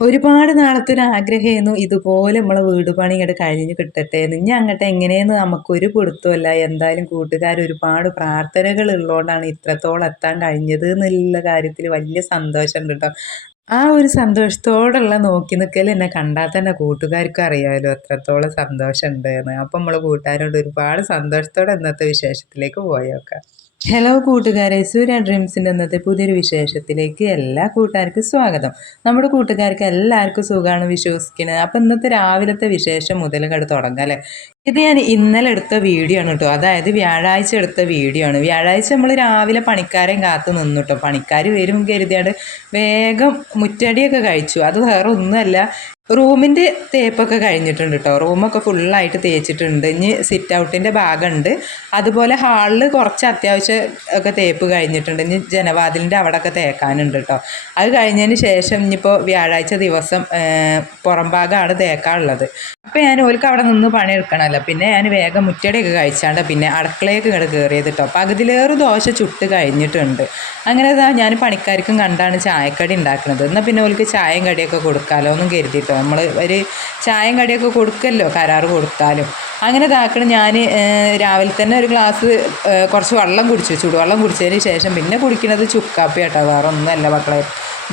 ഒരുപാട് നാളത്തെ ഒരു ആഗ്രഹമായിരുന്നു ഇതുപോലെ നമ്മളെ വീട് പണി ഇങ്ങോട്ട് കഴിഞ്ഞ് കിട്ടട്ടെ നിഞ്ഞ അങ്ങോട്ട് എങ്ങനെയെന്ന് നമുക്കൊരു പിടുത്തമല്ല എന്തായാലും കൂട്ടുകാർ ഒരുപാട് പ്രാർത്ഥനകൾ ഉള്ളതുകൊണ്ടാണ് ഇത്രത്തോളം എത്താൻ കഴിഞ്ഞത് എന്നുള്ള കാര്യത്തിൽ വലിയ സന്തോഷമുണ്ട് കേട്ടോ ആ ഒരു സന്തോഷത്തോടുള്ള നോക്കി നിൽക്കൽ എന്നെ കണ്ടാൽ തന്നെ കൂട്ടുകാർക്കും അറിയാമല്ലോ എത്രത്തോളം സന്തോഷമുണ്ട് എന്ന് അപ്പം നമ്മൾ കൂട്ടുകാരോട് ഒരുപാട് സന്തോഷത്തോടെ ഇന്നത്തെ വിശേഷത്തിലേക്ക് പോയേക്കാം. ഹലോ കൂട്ടുകാരെ. സൂര്യ ഡ്രീംസിന്റെ ഇന്നത്തെ പുതിയൊരു വിശേഷത്തിലേക്ക് എല്ലാ കൂട്ടുകാർക്കും സ്വാഗതം. നമ്മുടെ കൂട്ടുകാർക്ക് എല്ലാവർക്കും സുഖമാണ് വിശ്വസിക്കുന്നത് അപ്പം ഇന്നത്തെ രാവിലത്തെ വിശേഷം മുതൽ തുടങ്ങാം അല്ലേ? ഇത് ഞാൻ ഇന്നലെ എടുത്ത വീഡിയോ ആണ് കേട്ടോ അതായത് വ്യാഴാഴ്ച എടുത്ത വീഡിയോ ആണ്. വ്യാഴാഴ്ച നമ്മൾ രാവിലെ പണിക്കാരെ കാത്തു നിന്നു കേട്ടോ പണിക്കാർ വരും കരുതിയാണ്ട് വേഗം മുറ്റടിയൊക്കെ കഴിച്ചു. അത് വേറെ ഒന്നുമല്ല. റൂമിന്റെ തേപ്പൊക്കെ കഴിഞ്ഞിട്ടുണ്ട് കേട്ടോ റൂമൊക്കെ ഫുള്ളായിട്ട് തേച്ചിട്ടുണ്ട്. ഇനി സിറ്റ് ഔട്ടിന്റെ ഭാഗമുണ്ട്. അതുപോലെ ഹാളിൽ കുറച്ച് അത്യാവശ്യം ഒക്കെ തേപ്പ് കഴിഞ്ഞിട്ടുണ്ട്. ഇനി ജനവാതിലിന്റെ അവിടെയൊക്കെ തേക്കാനുണ്ട് കേട്ടോ അത് കഴിഞ്ഞതിന് ശേഷം ഇനിയിപ്പോൾ വ്യാഴാഴ്ച ദിവസം പുറം ഭാഗമാണ് തേക്കാനുള്ളത്. അപ്പോൾ ഞാൻ ഓൽക്ക് അവിടെ നിന്ന് പണിയെടുക്കണമല്ലോ പിന്നെ ഞാൻ വേഗം മുറ്റടയൊക്കെ കഴിച്ചാണ്ട് പിന്നെ അടുക്കളയൊക്കെ ഇങ്ങോട്ട് കയറിയത് കേട്ടോ ദോശ ചുട്ട് കഴിഞ്ഞിട്ടുണ്ട്. അങ്ങനെ ഞാൻ പണിക്കാർക്കും കണ്ടാണ് ചായക്കടി ഉണ്ടാക്കുന്നത് എന്നാൽ പിന്നെ ഓൾക്ക് ചായയും കടിയൊക്കെ കൊടുക്കാമല്ലോ ഒന്നും കരുതിയിട്ടോ നമ്മൾ ഒരു ചായയും കടിയൊക്കെ കൊടുക്കല്ലോ കരാറ് കൊടുത്താലും. അങ്ങനെ ഇതാക്കണം ഞാൻ രാവിലെ തന്നെ ഒരു ഗ്ലാസ് കുറച്ച് വെള്ളം കുടിച്ചു. ചൂടുവെള്ളം കുടിച്ചതിന് ശേഷം പിന്നെ കുടിക്കുന്നത് ചുക്കാപ്പി കേട്ടോ വേറെ ഒന്നുമല്ല മക്കളെ.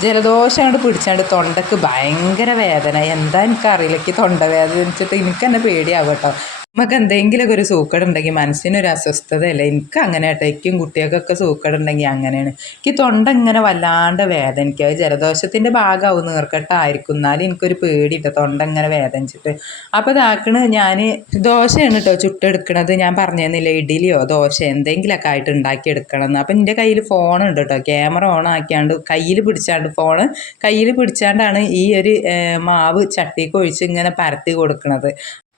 ജലദോഷം അങ്ങോട്ട് പിടിച്ചാണ്ട് തൊണ്ടക്ക് ഭയങ്കര വേദന. എന്താ എനിക്കറിയില്ല. എനിക്ക് തൊണ്ടവേദന വെച്ചിട്ട് എനിക്ക് തന്നെ പേടിയാവും കേട്ടോ. നമുക്ക് എന്തെങ്കിലുമൊക്കെ ഒരു സൂക്കടുണ്ടെങ്കിൽ മനസ്സിനൊരു അസ്വസ്ഥതയല്ലേ? എനിക്ക് അങ്ങനെ കേട്ടോ. എനിക്കും കുട്ടികൾക്കൊക്കെ സൂക്കടുണ്ടെങ്കിൽ അങ്ങനെയാണ്. എനിക്ക് തൊണ്ട ഇങ്ങനെ വല്ലാണ്ട് വേദനിക്കുക അത് ജലദോഷത്തിന്റെ ഭാഗമാവും നീർക്കെട്ടായിരിക്കും എന്നാലും എനിക്കൊരു പേടിയിട്ട് തൊണ്ട ഇങ്ങനെ വേദനിച്ചിട്ട്. അപ്പോൾ ഇതാക്കണ് ഞാൻ ദോശയാണ് കേട്ടോ ചുട്ടെടുക്കണത്. ഞാൻ പറഞ്ഞതെന്നില്ല ഇഡ്ഡലിയോ ദോശ എന്തെങ്കിലുമൊക്കെ ആയിട്ട് ഉണ്ടാക്കിയെടുക്കണം എന്ന് അപ്പം എന്റെ കയ്യിൽ ഫോണുണ്ട് കേട്ടോ. ക്യാമറ ഓൺ ആക്കിയാണ്ട് കയ്യിൽ പിടിച്ചാണ്ട് ഫോണ് കയ്യിൽ പിടിച്ചാണ്ടാണ് ഈ ഒരു മാവ് ചട്ടിക്ക് ഒഴിച്ച് ഇങ്ങനെ പരത്തി കൊടുക്കുന്നത്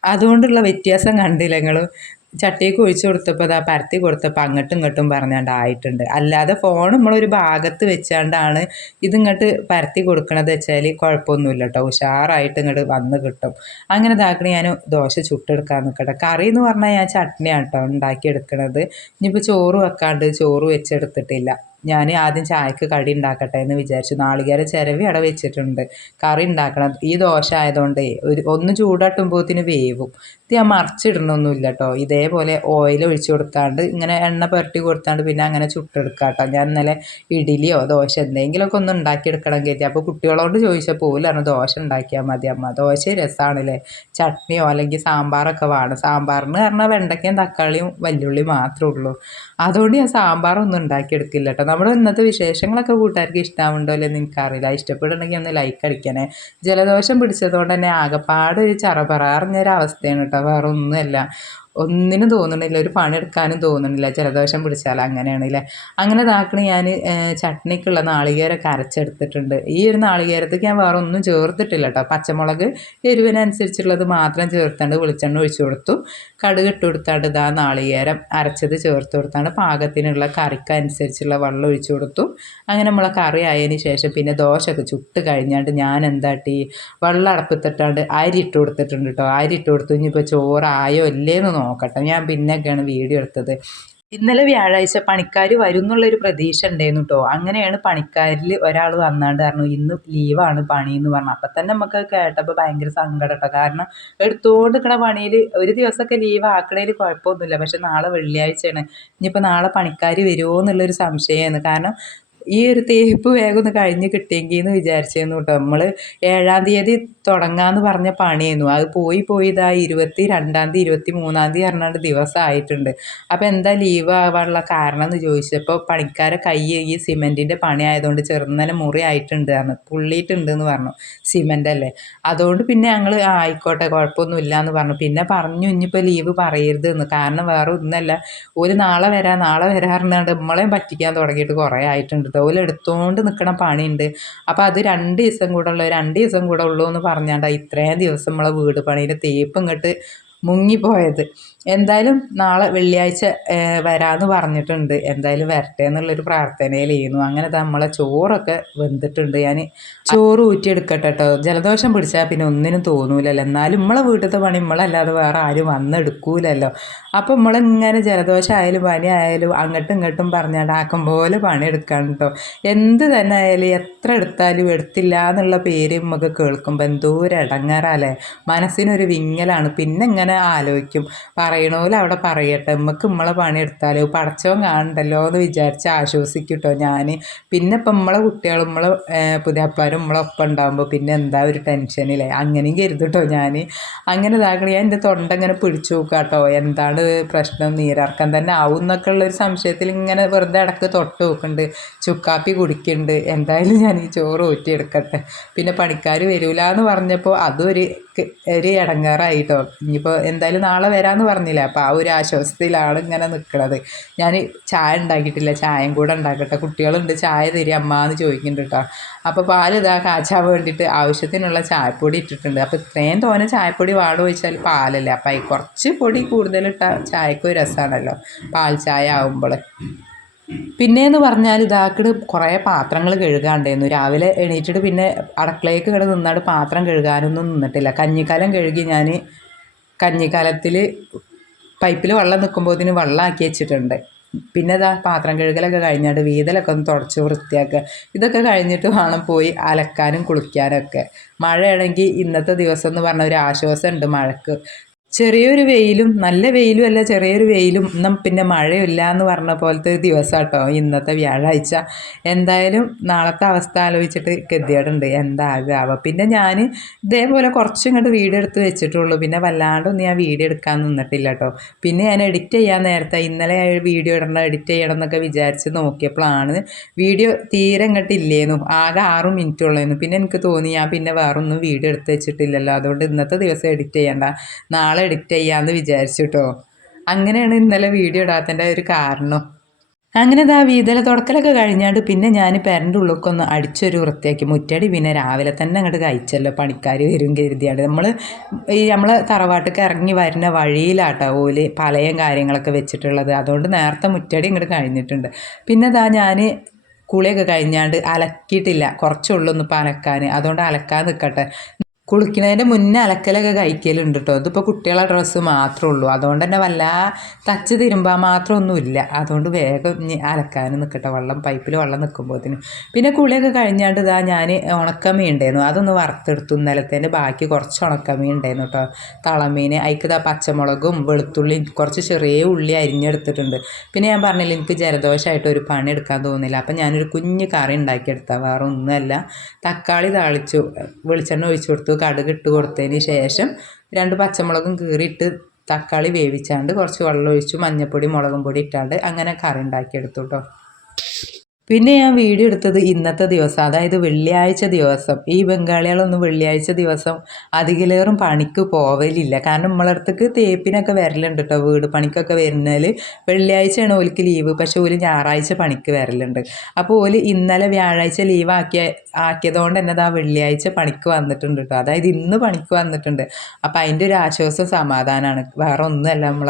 അതുകൊണ്ടുള്ള വ്യത്യാസം കണ്ടില്ല നിങ്ങൾ ചട്ടിയൊക്കെ ഒഴിച്ചു കൊടുത്തപ്പോൾ അതാ പരത്തി കൊടുത്തപ്പോൾ അങ്ങോട്ടും ഇങ്ങോട്ടും പറഞ്ഞാണ്ട് ആയിട്ടുണ്ട്. അല്ലാതെ ഫോൺ നമ്മളൊരു ഭാഗത്ത് വെച്ചാണ്ടാണ് ഇതിങ്ങോട്ട് പരത്തി കൊടുക്കണത് വെച്ചാൽ കുഴപ്പമൊന്നുമില്ല കേട്ടോ ഉഷാറായിട്ട് ഇങ്ങോട്ട് വന്ന് കിട്ടും. അങ്ങനെ ഇതാക്കണ ഞാൻ ദോശ ചുട്ടെടുക്കാൻ നിൽക്കട്ടെ കറി എന്ന് പറഞ്ഞാൽ ഞാൻ ചട്നിയാണ് കേട്ടോ ഉണ്ടാക്കിയെടുക്കണത്. ഇനിയിപ്പോൾ ചോറ് വെക്കാണ്ട് ചോറ് വെച്ചെടുത്തിട്ടില്ല. ഞാൻ ആദ്യം ചായക്ക് കടി ഉണ്ടാക്കട്ടെ എന്ന് വിചാരിച്ചു. നാളികേര ചിരവി അവിടെ വെച്ചിട്ടുണ്ട്. കറി ഉണ്ടാക്കണം ഈ ദോശ ആയതുകൊണ്ടേ ഒരു ഒന്ന് ചൂടാട്ടുമ്പോഴത്തിന് വേവും. ഇത് ഞാൻ മറിച്ചിടണമൊന്നുമില്ല കേട്ടോ ഇതേപോലെ ഓയിൽ ഒഴിച്ചു കൊടുത്താണ്ട് ഇങ്ങനെ എണ്ണ പുരട്ടി കൊടുത്താണ്ട് പിന്നെ അങ്ങനെ ചുട്ടെടുക്കാം കേട്ടോ ഞാൻ ഇന്നലെ ഇഡ്ഡലിയോ ദോശ എന്തെങ്കിലുമൊക്കെ ഒന്ന് ഉണ്ടാക്കിയെടുക്കണം കരുതി. അപ്പോൾ കുട്ടികളോട് ചോദിച്ചപ്പോൾ പോലും ദോശ ഉണ്ടാക്കിയാൽ മതി അമ്മ. ദോശ രസമാണല്ലേ ചട്നിയോ അല്ലെങ്കിൽ സാമ്പാറൊക്കെ വേണം. സാമ്പാറിന് പറഞ്ഞാൽ വെണ്ടയ്ക്കയും തക്കാളിയും വല്യുള്ളി മാത്രമേ ഉള്ളൂ. അതുകൊണ്ട് ഞാൻ സാമ്പാറൊന്നും ഉണ്ടാക്കിയെടുക്കില്ല കേട്ടോ നമ്മുടെ ഇന്നത്തെ വിശേഷങ്ങളൊക്കെ കൂട്ടുകാർക്ക് ഇഷ്ടമാവുണ്ടോ അല്ലെന്ന് എനിക്കറിയില്ല. ഇഷ്ടപ്പെടുന്നുണ്ടെങ്കിൽ ഒന്ന് ലൈക്ക് അടിക്കണേ. ജലദോഷം പിടിച്ചതുകൊണ്ട് തന്നെ ആകെപ്പാട് ഒരു ചറപറ അറിഞ്ഞൊരവസ്ഥയാണ് കേട്ടോ വേറെ ഒന്നിനും തോന്നണില്ല ഒരു പണിയെടുക്കാനും തോന്നണില്ല ജലദോഷം പിടിച്ചാൽ അങ്ങനെയാണ് ഇല്ലേ അങ്ങനെ ഇതാക്കണ ഞാൻ ചട്നിക്കുള്ള നാളികേരമൊക്കെ അരച്ചെടുത്തിട്ടുണ്ട്. ഈ ഒരു നാളികേരത്തേക്ക് ഞാൻ വേറെ ഒന്നും ചേർത്തിട്ടില്ല കേട്ടോ പച്ചമുളക് എരിവിനനുസരിച്ചുള്ളത് മാത്രം ചേർത്താണ്ട് വെളിച്ചെണ്ണ ഒഴിച്ചു കൊടുത്തു. കടുക് ഇട്ട് കൊടുത്താണ്ട് ഇതാ നാളികേരം അരച്ചത് ചേർത്ത് കൊടുത്താണ്. പാകത്തിനുള്ള കറിക്ക് അനുസരിച്ചുള്ള വെള്ളം ഒഴിച്ചു കൊടുത്തു. അങ്ങനെ നമ്മളെ കറി ആയതിന് ശേഷം പിന്നെ ദോശയൊക്കെ ചുട്ട് കഴിഞ്ഞാണ്ട് ഞാൻ എന്താട്ടി വെള്ളം അടപ്പത്തിട്ടാണ്ട് അരി ഇട്ട് കൊടുത്തിട്ടുണ്ട് കേട്ടോ അരി ഇട്ട് കൊടുത്തു. ഇനിയിപ്പോൾ ചോറായോ ഇല്ലേന്ന് നോക്കട്ടെ. ഞാൻ പിന്നെയൊക്കെയാണ് വീഡിയോ എടുത്തത്. ഇന്നലെ വ്യാഴാഴ്ച പണിക്കാർ വരും എന്നുള്ളൊരു പ്രതീക്ഷ ഉണ്ടായിരുന്നു കേട്ടോ അങ്ങനെയാണ് പണിക്കാരിൽ ഒരാൾ വന്നാണ്ട് പറഞ്ഞു ഇന്ന് ലീവാണ് പണി എന്ന് പറഞ്ഞു. അപ്പം തന്നെ നമുക്ക് കേട്ടപ്പോൾ ഭയങ്കര സങ്കടം കേട്ടോ കാരണം എടുത്തുകൊണ്ട് നിൽക്കണ പണിയിൽ ഒരു ദിവസമൊക്കെ ലീവ് ആക്കണേൽ കുഴപ്പമൊന്നുമില്ല. പക്ഷെ നാളെ വെള്ളിയാഴ്ചയാണ്. ഇനിയിപ്പോൾ നാളെ പണിക്കാർ വരുമോ എന്നുള്ളൊരു സംശയമാണ്. കാരണം ഈ ഒരു തേപ്പ് വേഗം ഒന്ന് കഴിഞ്ഞ് കിട്ടിയെങ്കിൽ എന്ന് വിചാരിച്ചിരുന്നു കേട്ടോ നമ്മൾ ഏഴാം തീയതി തുടങ്ങാമെന്ന് പറഞ്ഞ പണിയായിരുന്നു അത് പോയി പോയി ഇതാ ഇരുപത്തി രണ്ടാം തീയതി ഇരുപത്തി മൂന്നാം തീയതി പറഞ്ഞാണ്ട് ദിവസമായിട്ടുണ്ട് അപ്പോൾ എന്താ ലീവ് ആവാനുള്ള കാരണം എന്ന് ചോദിച്ചപ്പോൾ പണിക്കാരെ കൈ ഈ സിമെന്റിന്റെ പണി ആയതുകൊണ്ട് ചെറുന്നനെ മുറി ആയിട്ടുണ്ട് പറഞ്ഞു പുള്ളിയിട്ടുണ്ട് എന്ന് പറഞ്ഞു. സിമെന്റ് അല്ലേ? അതുകൊണ്ട് പിന്നെ ഞങ്ങൾ ആയിക്കോട്ടെ കുഴപ്പമൊന്നുമില്ല എന്ന് പറഞ്ഞു. പിന്നെ പറഞ്ഞു ഇനിയിപ്പോൾ ലീവ് പറയരുത് എന്ന് കാരണം വേറെ ഒന്നല്ല. ഒരു നാളെ വരാം നാളെ വരാറുണ്ട് നമ്മളെയും പറ്റിക്കാൻ തുടങ്ങിയിട്ട് കുറേ ആയിട്ടുണ്ട് ഓൽ എടുത്തുകൊണ്ട് നിൽക്കണ പണിയുണ്ട്. അപ്പോൾ അത് രണ്ട് ദിവസം കൂടെ ഉള്ളൂ രണ്ട് ദിവസം കൂടെ ഉള്ളൂ എന്ന് പറഞ്ഞാണ്ടാ ഇത്രയും ദിവസം നമ്മളെ വീട് പണിയിൽ തേപ്പ് ഇങ്ങോട്ട് മുങ്ങിപ്പോയത്. എന്തായാലും നാളെ വെള്ളിയാഴ്ച വരാമെന്ന് പറഞ്ഞിട്ടുണ്ട്. എന്തായാലും വരട്ടെ എന്നുള്ളൊരു പ്രാർത്ഥനയിലായിരുന്നു അങ്ങനെ നമ്മളെ ചോറൊക്കെ വെന്തിട്ടുണ്ട്. ഞാൻ ചോറ് ഊറ്റിയെടുക്കട്ടെ കേട്ടോ ജലദോഷം പിടിച്ചാൽ പിന്നെ ഒന്നിനും തോന്നൂലല്ലോ. എന്നാലും നമ്മളെ വീട്ടിലത്തെ പണി നമ്മളല്ലാതെ വേറെ ആരും വന്നെടുക്കൂലല്ലോ. അപ്പം നമ്മളിങ്ങനെ ജലദോഷം ആയാലും പനി ആയാലും അങ്ങോട്ടും ഇങ്ങോട്ടും പറഞ്ഞാണ്ട് ആക്കം പോലെ പണിയെടുക്കാൻ കേട്ടോ എന്ത് തന്നെ ആയാലും എത്ര എടുത്താലും എടുത്തില്ല എന്നുള്ള പേര് നമുക്ക് കേൾക്കുമ്പോൾ എന്തോ ഒരു ഇടങ്ങാറല്ലേ മനസ്സിനൊരു വിങ്ങലാണ്. പിന്നെ ഇങ്ങനെ ആലോചിക്കും. പറയണോലെ അവിടെ പറയട്ടെ. നമുക്ക് നമ്മളെ പണി എടുത്താലോ പടച്ചവൻ കാണണ്ടല്ലോ എന്ന് വിചാരിച്ച് ആശ്വസിക്കും കേട്ടോ ഞാൻ പിന്നെ ഇപ്പം നമ്മളെ കുട്ടികളും നമ്മളെ പുതിയപ്പാരും നമ്മളെ ഒപ്പം ഉണ്ടാകുമ്പോൾ പിന്നെ എന്താ ഒരു ടെൻഷനില്ലേ അങ്ങനെയും കരുതും കേട്ടോ ഞാൻ അങ്ങനെ ഇതാക്കണ ഞാൻ എന്റെ തൊണ്ട ഇങ്ങനെ പിടിച്ചു നോക്കുക കേട്ടോ എന്താണ് പ്രശ്നം? നീരർക്കം തന്നെ ആവും എന്നൊക്കെ ഉള്ളൊരു സംശയത്തിൽ ഇങ്ങനെ വെറുതെ ഇടയ്ക്ക് തൊട്ട് നോക്കുന്നുണ്ട് ചുക്കാപ്പി കുടിക്കുന്നുണ്ട് എന്തായാലും ഞാൻ ഈ ചോറ് ഊറ്റിയെടുക്കട്ടെ. പിന്നെ പണിക്കാർ വരൂല എന്ന് പറഞ്ഞപ്പോൾ അതും ഒരു ക്ക് ഒരു ഇടങ്ങാറായി കേട്ടോ ഇനിയിപ്പോൾ എന്തായാലും നാളെ വരാമെന്ന് പറഞ്ഞില്ല? അപ്പോൾ ആ ഒരു ആശ്വാസത്തിലാണ് ഇങ്ങനെ നിൽക്കുന്നത് ഞാൻ ചായ ഉണ്ടാക്കിയിട്ടില്ല. ചായയും കൂടെ ഉണ്ടാക്കട്ടെ. കുട്ടികളുണ്ട്. ചായ തരി അമ്മ എന്ന് ചോദിക്കുന്നുണ്ട് കേട്ടോ. അപ്പോൾ പാൽ ഇതാ കാച്ചാൻ വേണ്ടിയിട്ട് ആവശ്യത്തിനുള്ള ചായപ്പൊടി ഇട്ടിട്ടുണ്ട്. അപ്പോൾ ഇത്രയും തോനെ ചായപ്പൊടി വാട് ഒഴിച്ചാൽ പാലല്ലേ? അപ്പോൾ കുറച്ച് പൊടി കൂടുതലിട്ട ചായക്ക് ഒരു രസമാണല്ലോ പാൽ ചായ ആവുമ്പോൾ പിന്നെയെന്ന് പറഞ്ഞാൽ ഇതാക്കിട് കുറേ പാത്രങ്ങൾ കഴുകാണ്ടായിരുന്നു രാവിലെ എണീറ്റിട്ട് പിന്നെ അടുക്കളയ്ക്ക് കിടന്ന് നിന്നാട് പാത്രം കഴുകാനൊന്നും നിന്നിട്ടില്ല. കഞ്ഞിക്കാലം കഴുകി ഞാൻ കഞ്ഞിക്കാലത്തിൽ പൈപ്പിൽ വെള്ളം നിൽക്കുമ്പോഴത്തേന് വെള്ളമാക്കി വെച്ചിട്ടുണ്ട്. പിന്നെ ഇതാ പാത്രം കഴുകലൊക്കെ കഴിഞ്ഞാണ്ട് വീതലൊക്കെ ഒന്ന് തുടച്ച് വൃത്തിയാക്കുക ഇതൊക്കെ കഴിഞ്ഞിട്ട് വേണം പോയി അലക്കാനും കുളിക്കാനൊക്കെ. മഴയാണെങ്കിൽ ഇന്നത്തെ ദിവസം എന്ന് പറഞ്ഞ ഒരു ആശ്വാസമുണ്ട് മഴക്ക്. ചെറിയൊരു വെയിലും നല്ല വെയിലും അല്ല ചെറിയൊരു വെയിലും എന്നാൽ പിന്നെ മഴയില്ല എന്ന് പറഞ്ഞ പോലത്തെ ദിവസം കേട്ടോ ഇന്നത്തെ വ്യാഴാഴ്ച. എന്തായാലും നാളത്തെ അവസ്ഥ ആലോചിച്ചിട്ട് ഗതികേടുണ്ട്. എന്താകാവ പിന്നെ ഞാൻ ഇതേപോലെ കുറച്ചും ഇങ്ങോട്ട് വീഡിയോ എടുത്ത് വെച്ചിട്ടുള്ളൂ. പിന്നെ വല്ലാണ്ടൊന്നും ഞാൻ വീഡിയോ എടുക്കാൻ നിന്നിട്ടില്ല കേട്ടോ പിന്നെ ഞാൻ എഡിറ്റ് ചെയ്യാൻ നേരത്തെ ഇന്നലെ വീഡിയോ ഇടണം എഡിറ്റ് ചെയ്യണം എന്നൊക്കെ വിചാരിച്ച് നോക്കിയപ്പോഴാണ് വീഡിയോ തീരെ ഇങ്ങോട്ട് ആകെ ആറ് മിനിറ്റ് ഉള്ളായിരുന്നു. പിന്നെ എനിക്ക് തോന്നി ഞാൻ പിന്നെ വേറൊന്നും വീഡിയോ എടുത്ത് വെച്ചിട്ടില്ലല്ലോ. അതുകൊണ്ട് ഇന്നത്തെ ദിവസം എഡിറ്റ് ചെയ്യണ്ട. നാളെ എഡിറ്റ് ചെയ്യാമെന്ന് വിചാരിച്ചു കേട്ടോ അങ്ങനെയാണ് ഇന്നലെ വീഡിയോ ഇടാത്തതിന്റെ ഒരു കാരണം. അങ്ങനെ ഇതാ വീതല തുടക്കലൊക്കെ കഴിഞ്ഞാണ്ട് പിന്നെ ഞാൻ പെരന്റെ ഉള്ളിലൊക്കെ ഒന്ന് അടിച്ചൊരു വൃത്തിയാക്കി മുറ്റടി പിന്നെ രാവിലെ തന്നെ അങ്ങോട്ട് കഴിച്ചല്ലോ പണിക്കാർ വരും കരുതിയാണ് നമ്മൾ ഈ നമ്മൾ തറവാട്ടൊക്കെ ഇറങ്ങി വരുന്ന വഴിയിലാട്ടോ ഓൽ പലയും കാര്യങ്ങളൊക്കെ വെച്ചിട്ടുള്ളത്. അതുകൊണ്ട് നേരത്തെ മുറ്റടി ഇങ്ങോട്ട് കഴിഞ്ഞിട്ടുണ്ട്. പിന്നെ ഇതാ ഞാൻ കുളിയൊക്കെ കഴിഞ്ഞാണ്ട് അലക്കിയിട്ടില്ല. കുറച്ചുള്ളൂ ഒന്ന് ഇപ്പം അലക്കാൻ അതുകൊണ്ട് അലക്കാൻ നിൽക്കട്ടെ കുളിക്കുന്നതിന്റെ മുന്നേ അലക്കലൊക്കെ കഴിക്കലുണ്ട് കേട്ടോ ഇതിപ്പോൾ കുട്ടികളുടെ ഡ്രസ്സ് മാത്രമേ ഉള്ളൂ. അതുകൊണ്ട് തന്നെ വല്ല തച്ച് തിരുമ്പാൻ മാത്രമൊന്നുമില്ല അതുകൊണ്ട് വേഗം അലക്കാൻ നിൽക്കട്ടെ വെള്ളം പൈപ്പിൽ വെള്ളം നിൽക്കുമ്പോഴത്തേന് പിന്നെ കുളിയൊക്കെ കഴിഞ്ഞാണ്ട് ഇതാ ഞാൻ ഉണക്കമീൻ ഉണ്ടായിരുന്നു. അതൊന്ന് വറുത്തെടുത്തു. ഇന്നലത്തേന്റെ ബാക്കി കുറച്ച് ഉണക്കമീൻ ഉണ്ടായിരുന്നു കേട്ടോ തളമീൻ അതിക്ക് ഇതാ പച്ചമുളകും വെളുത്തുള്ളിയും കുറച്ച് ചെറിയ ഉള്ളി അരിഞ്ഞെടുത്തിട്ടുണ്ട്. പിന്നെ ഞാൻ പറഞ്ഞില്ല എനിക്ക് ജലദോഷമായിട്ട് ഒരു പണി എടുക്കാൻ തോന്നില്ല. അപ്പം ഞാനൊരു കുഞ്ഞ് കറി ഉണ്ടാക്കിയെടുത്താൽ വേറെ ഒന്നുമല്ല തക്കാളി താളിച്ചു വെളിച്ചെണ്ണ ഒഴിച്ചു കൊടുത്തു. കടുക് ഇട്ട് കൊടുത്തതിന് ശേഷം രണ്ട് പച്ചമുളകും കീറിയിട്ട് തക്കാളി വേവിച്ചാണ്ട് കുറച്ച് വെള്ളം ഒഴിച്ചു മഞ്ഞൾപ്പൊടി മുളകും പൊടി ഇട്ടാണ്ട് അങ്ങനെ കറി ഉണ്ടാക്കിയെടുത്തു കേട്ടോ പിന്നെ ഞാൻ വീഡിയോ എടുത്തത് ഇന്നത്തെ ദിവസം അതായത് വെള്ളിയാഴ്ച ദിവസം. ഈ ബംഗാളികളൊന്നും വെള്ളിയാഴ്ച ദിവസം അധികലേറും പണിക്ക് പോവലില്ല. കാരണം നമ്മളടുത്തേക്ക് തേപ്പിനൊക്കെ വരലുണ്ട് കേട്ടോ വീട് പണിക്കൊക്കെ വരുന്നതിൽ വെള്ളിയാഴ്ചയാണ് ഓലിക്ക് ലീവ് പക്ഷേ ഓൽ ഞായറാഴ്ച പണിക്ക് വരലുണ്ട്. അപ്പോൾ ഓൽ ഇന്നലെ വ്യാഴാഴ്ച ലീവ് ആക്കിയ ആക്കിയതുകൊണ്ട് തന്നെ ആ വെള്ളിയാഴ്ച പണിക്ക് വന്നിട്ടുണ്ട് കേട്ടോ അതായത് ഇന്ന് പണിക്ക് വന്നിട്ടുണ്ട്. അപ്പോൾ അതിന്റെ ഒരു ആശ്വാസം സമാധാനമാണ് വേറെ ഒന്നുമല്ല നമ്മൾ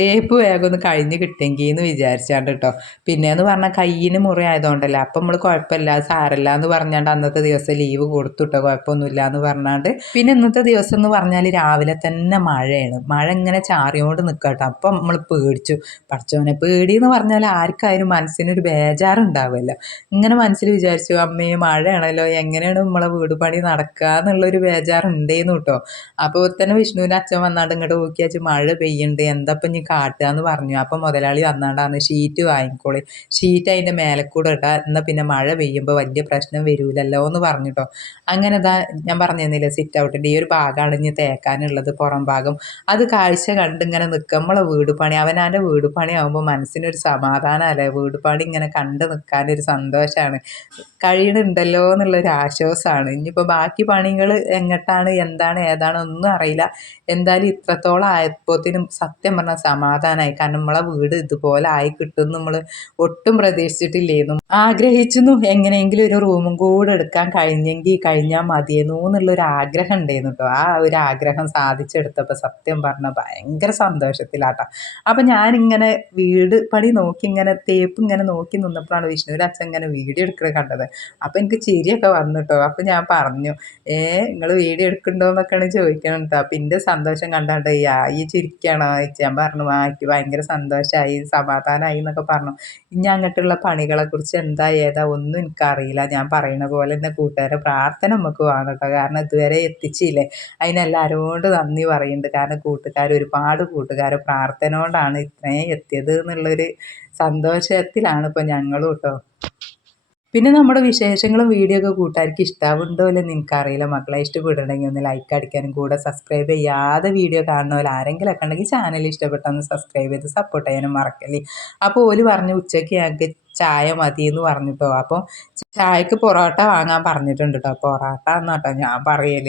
തേപ്പ് വേഗം ഒന്ന് കഴിഞ്ഞ് കിട്ടിയെങ്കിൽ എന്ന് വിചാരിച്ചാണ്ട് കേട്ടോ പിന്നെയെന്ന് പറഞ്ഞാൽ കയ്യിന് മുറി ആയതുകൊണ്ടല്ലേ. അപ്പം നമ്മൾ കുഴപ്പമില്ല സാരല്ല എന്ന് പറഞ്ഞാണ്ട് അന്നത്തെ ദിവസം ലീവ് കൊടുത്തുട്ടോ കുഴപ്പമൊന്നുമില്ല എന്ന് പറഞ്ഞാണ്ട്. പിന്നെ ഇന്നത്തെ ദിവസം എന്ന് പറഞ്ഞാൽ രാവിലെ തന്നെ മഴയാണ്. മഴ ഇങ്ങനെ ചാറിയോണ്ട് നിൽക്കട്ടോ അപ്പം നമ്മൾ പേടിച്ചു. പഠിച്ചവനെ പേടി എന്ന് പറഞ്ഞാൽ ആർക്കായാലും മനസ്സിനൊരു ബേജാറുണ്ടാവുമല്ലോ ഇങ്ങനെ മനസ്സിൽ വിചാരിച്ചു അമ്മേ മഴയാണല്ലോ. എങ്ങനെയാണ് നമ്മളെ വീട് പണി നടക്കുക എന്നുള്ളൊരു ബേജാറുണ്ടേന്നു കേട്ടോ അപ്പോൾ തന്നെ വിഷ്ണുവിന്റെ അച്ഛൻ വന്നാണ്ട് ഇങ്ങോട്ട് നോക്കിയാച്ച് മഴ പെയ്യുന്നുണ്ട് എന്താ ഇപ്പം ഇനി കാട്ടുക എന്ന് പറഞ്ഞു. അപ്പം മുതലാളി വന്നാണ്ടാണ് ഷീറ്റ് വാങ്ങിക്കോളി. ഷീറ്റ് അതിന്റെ മേലെ കൂടെ ഇട്ടാൽ എന്നാൽ പിന്നെ മഴ പെയ്യുമ്പോൾ വലിയ പ്രശ്നം വരൂലല്ലോ എന്ന് പറഞ്ഞിട്ടോ. അങ്ങനെ ഇതാ ഞാൻ പറഞ്ഞു തന്നില്ലേ സിറ്റ് ഔട്ടിന്റെ ഈ ഒരു ഭാഗമാണ് ഇനി തേക്കാനുള്ളത് പുറം ഭാഗം. അത് കാഴ്ച കണ്ട് ഇങ്ങനെ നമ്മളെ വീട് പണി അവനാന്റെ വീട് പണി ആകുമ്പോൾ മനസ്സിനൊരു സമാധാനമല്ലേ വീട് പണി ഇങ്ങനെ കണ്ട് നിൽക്കാനൊരു സന്തോഷമാണ് കഴിയണുണ്ടല്ലോ എന്നുള്ളൊരു ആശ്വാസമാണ് ഇനിയിപ്പോൾ ബാക്കി പണികൾ എങ്ങോട്ടാണ് എന്താണ് ഏതാണ് ഒന്നും അറിയില്ല. എന്തായാലും ഇത്രത്തോളം ആയപ്പോഴത്തേനും സത്യം പറഞ്ഞാൽ സമാധാനമായി കാരണം നമ്മളെ വീട് ഇതുപോലെ ആയി കിട്ടും നമ്മൾ ഒട്ടും പ്രതീക്ഷിച്ചിട്ടില്ലായിരുന്നു ആഗ്രഹിച്ചിരുന്നു. എങ്ങനെയെങ്കിലും ഒരു റൂമും കൂടെ എടുക്കാൻ കഴിഞ്ഞെങ്കിൽ കഴിഞ്ഞാൽ മതിയെന്നു എന്നുള്ളൊരു ആഗ്രഹം ഉണ്ടായിരുന്നു കേട്ടോ. ആ ഒരു ആഗ്രഹം സാധിച്ചെടുത്തപ്പോൾ സത്യം പറഞ്ഞ ഭയങ്കര സന്തോഷത്തിലാട്ടോ. അപ്പം ഞാനിങ്ങനെ വീട് പണി നോക്കി ഇങ്ങനെ തേപ്പ് ഇങ്ങനെ നോക്കി നിന്നപ്പോഴാണ് വിഷ്ണുവിന്റെ അച്ഛൻ ഇങ്ങനെ വീഡിയോ എടുക്കുന്നത് കണ്ടത്. അപ്പം എനിക്ക് ചിരിയൊക്കെ വന്നു കേട്ടോ. അപ്പം ഞാൻ പറഞ്ഞു ഏ നിങ്ങൾ വീഡിയോ എടുക്കണ്ടോ എന്നൊക്കെയാണ് ചോദിക്കണം കേട്ടോ. അപ്പം എന്റെ സന്തോഷം കണ്ടാണ്ട് ഈ ചിരിക്കണോ. ഞാൻ പറഞ്ഞു ആ എനിക്ക് ഭയങ്കര സന്തോഷമായി സമാധാനമായി എന്നൊക്കെ പറഞ്ഞു. ഇനി അങ്ങോട്ടുള്ള പണികളെക്കുറിച്ച് എന്താ ഏതാ ഒന്നും എനിക്കറിയില്ല. ഞാൻ പറയുന്ന പോലെ തന്നെ കൂട്ടുകാരെ പ്രാർത്ഥന നമുക്ക് വേണം കേട്ടോ. കാരണം ഇതുവരെ എത്തിച്ചില്ലേ? അതിനെല്ലാവരും കൊണ്ട് നന്ദി പറയുന്നുണ്ട്. കാരണം കൂട്ടുകാർ ഒരുപാട് കൂട്ടുകാർ പ്രാർത്ഥന കൊണ്ടാണ് ഇത്രയും എത്തിയത് എന്നുള്ളൊരു സന്തോഷത്തിലാണ് ഇപ്പോൾ ഞങ്ങളും കേട്ടോ. പിന്നെ നമ്മുടെ വിശേഷങ്ങളും വീഡിയോ ഒക്കെ കൂട്ടുകാർക്ക് ഇഷ്ടാവുണ്ടോ എന്ന് എനിക്കറിയില്ല. മക്കളെ ഇഷ്ടപ്പെടണമെങ്കിൽ ഒന്ന് ലൈക്ക് അടിക്കാനും കൂടെ സബ്സ്ക്രൈബ് ചെയ്യാതെ വീഡിയോ കാണുന്നവർ ആരെങ്കിലും ഒക്കെ ഉണ്ടെങ്കിൽ ചാനൽ ഇഷ്ടപ്പെട്ടൊന്ന് സബ്സ്ക്രൈബ് ചെയ്ത് സപ്പോർട്ട് ചെയ്യാനും മറക്കല്ലേ. അപ്പോൾ ഓൽ പറഞ്ഞു ഉച്ചയ്ക്ക് ഞങ്ങൾക്ക് ചായ മതി എന്ന് പറഞ്ഞിട്ടോ. അപ്പോൾ ചായക്ക് പൊറോട്ട വാങ്ങാൻ പറഞ്ഞിട്ടുണ്ട് കേട്ടോ പൊറോട്ട എന്നാട്ടോ ഞാൻ പറയൽ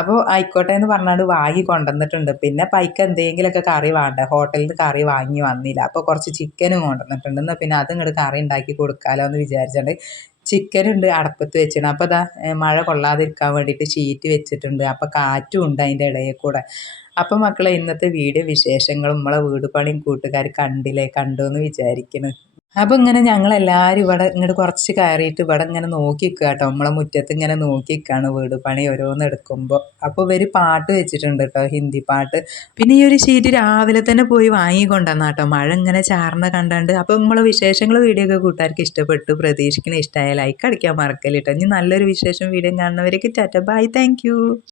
അപ്പോൾ ആയിക്കോട്ടെ എന്ന് പറഞ്ഞാണ്ട് വാങ്ങി കൊണ്ടുവന്നിട്ടുണ്ട്. പിന്നെ പൈക്ക് എന്തെങ്കിലുമൊക്കെ കറി വേണ്ട? ഹോട്ടലിൽ നിന്ന് കറി വാങ്ങി വന്നില്ല. അപ്പോൾ കുറച്ച് ചിക്കനും കൊണ്ടുവന്നിട്ടുണ്ട്. എന്നാൽ പിന്നെ അതും ഇങ്ങോട്ട് കറി ഉണ്ടാക്കി കൊടുക്കാമല്ലോ എന്ന് വിചാരിച്ചുണ്ട്. ചിക്കൻ ഉണ്ട് അടപ്പത്ത് വെച്ചിട്ടുണ്ട് അപ്പോൾ ഇതാ മഴ കൊള്ളാതിരിക്കാൻ വേണ്ടിയിട്ട് ഷീറ്റ് വെച്ചിട്ടുണ്ട്. അപ്പോൾ കാറ്റും ഉണ്ട് അതിന്റെ ഇടയിൽ കൂടെ. അപ്പോൾ മക്കളെ ഇന്നത്തെ വീഡിയോ വിശേഷങ്ങളും നമ്മളെ വീട് പണിയും കൂട്ടുകാർ കണ്ടില്ലേ? കണ്ടു എന്ന് വിചാരിക്കുന്നു അപ്പോൾ ഇങ്ങനെ ഞങ്ങളെല്ലാവരും ഇവിടെ ഇങ്ങോട്ട് കുറച്ച് കയറിയിട്ട് ഇവിടെ ഇങ്ങനെ നോക്കി നിൽക്കുക കേട്ടോ നമ്മളെ മുറ്റത്ത് ഇങ്ങനെ നോക്കി നിൽക്കുകയാണ് വീട് പണി ഓരോന്ന് എടുക്കുമ്പോൾ അപ്പോൾ ഇവർ പാട്ട് വെച്ചിട്ടുണ്ട് കേട്ടോ ഹിന്ദി പാട്ട്. പിന്നെ ഈ ഒരു ഷീറ്റ് രാവിലെ തന്നെ പോയി വാങ്ങിക്കൊണ്ടുവന്ന കേട്ടോ മഴ ഇങ്ങനെ ചാർന്ന കണ്ടുകൊണ്ട് അപ്പോൾ നമ്മളെ വിശേഷങ്ങൾ വീഡിയോ ഒക്കെ കൂട്ടുകാർക്ക് ഇഷ്ടപ്പെട്ടു. പ്രതീക്ഷിക്കുന്ന ഇഷ്ടമായ ലൈക്ക് അടിക്കാൻ മറക്കല്ലേട്ടോ ഇനി നല്ലൊരു വിശേഷം വീഡിയോ കാണുന്നവരേക്ക് ടാറ്റ. Bye thank